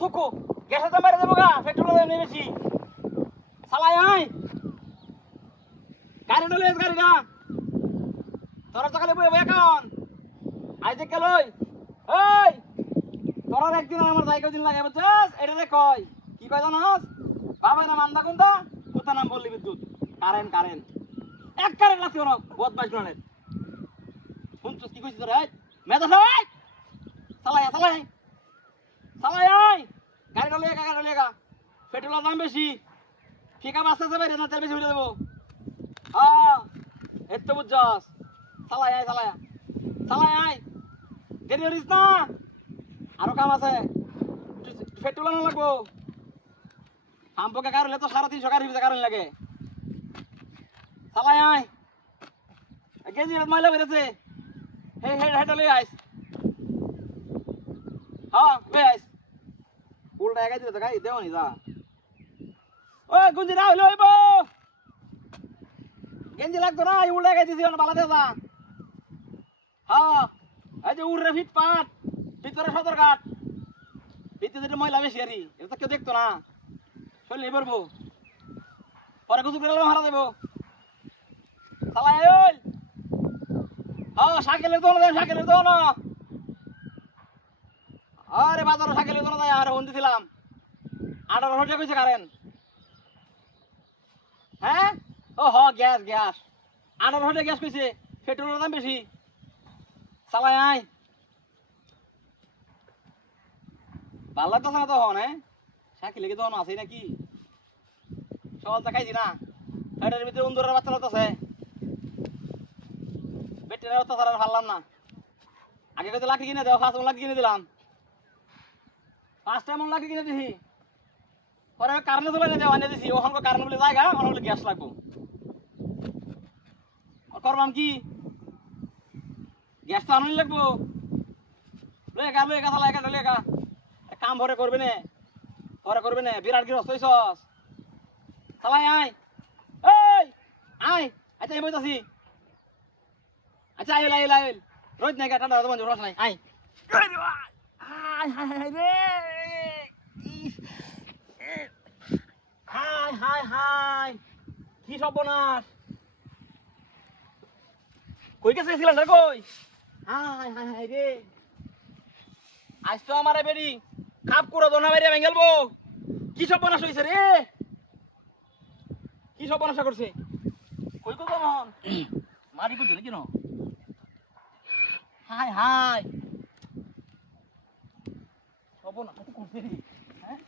থুকু গ্যাসে তো মেরে দেবো গা পেট্রোল নেই বেশি চালাই আই গাড়িটা লই গাড়িটা তোরা সকালে বই এখন আইতে গেলই এই তোরা একদিন আমার জায়গা দিন লাগে বুঝছস এটা কয় কি কয় জানোস বাবা নাম আন্দা কোনটা কোথা নাম বললি বিদ্যুৎ কারেন্ট কারেন্ট এক কারেন্ট লাগছে ওরা বদমাইশ গণের শুনছস কি কইছিস রে মেদা সবাই চালাই চালাই চালাই আই গাড়িটা লই গা পেট্রোলের দাম বেশি ফিকা বাঁচতেছে বাইরে না তেল বেশি হইলে দেবো হ্যাঁ এত বুঝছস চালাই আই দেরি করিস না আরো কাম আছে পেট্রোল আনা লাগবো হাম্পকে কারণ তো 350 গাড়ি কারণ লাগে চালাই আই কেজি ময়লা বেড়েছে হেটা লই আইস হ্যাঁ লই আইস উল্টা একাই দিলে তো গাড়ি দেও নি যা ওই গুঞ্জি না হইলো হইব গেঞ্জি লাগতো না এই উল্টা একাই দিছি বালা দে যা হ্যাঁ এই যে উড়রে ফিট পাট ভিতরে সদর ঘাট ভিতরে যেটা ময়লা বেশি আরি এটা তো কেউ দেখতো না চলে পড়বো পরে কিছু বেরোলে হারা দেবো চালাই ওই হ্যাঁ সাইকেলের দোনো আরে বাজারে সাইকেলের দোনো যায় আর হন্দি ছিলাম 1800 টাকা কইছে কারেন্ট হ্যাঁ ও হ গ্যাস 1800 টাকা গ্যাস কইছে পেট্রোলের দাম বেশি চালাই আই ভাল লাগতো না তখন হ্যাঁ সাইকেল লেগে তখন আছে নাকি সকাল তো খাইছি না এটার ভিতরে উন্দরের বাচ্চা লাগতেছে বেটের অত্যাচার আর পারলাম না আগে কত লাঠি কিনে দেওয়া 5 লাঠি কিনে দিলাম 5টা মন লাঠি কিনে দিছি পরে কারণে চলে দেওয়া আনিয়ে দিছি ওখান কারণ বলে জায়গা ওখানে বলে গ্যাস লাগবো করবাম কি গ্যাস তো আনুন লাগবো লয়ে গা কাম ভরে করবে না বিরাট গৃহস্থ হইছস চালাই আই এই আই আচ্ছা এই বইতাছি আচ্ছা আইল রোজ নাই ঠান্ডা তোমার রস নাই আই রে হাই কি সর্বনাশ কই গেছে সিলিন্ডার কই হাই রে আজ তো আমারে বেরি খাপ করে দোনা বাইরে ভেঙেলবো কি সর্বনাশ হইছে রে কি সর্বনাশা করছে কই কো মহন মারি কই দিলে কেন হাই সর্বনাশ তো করছে রে হ্যাঁ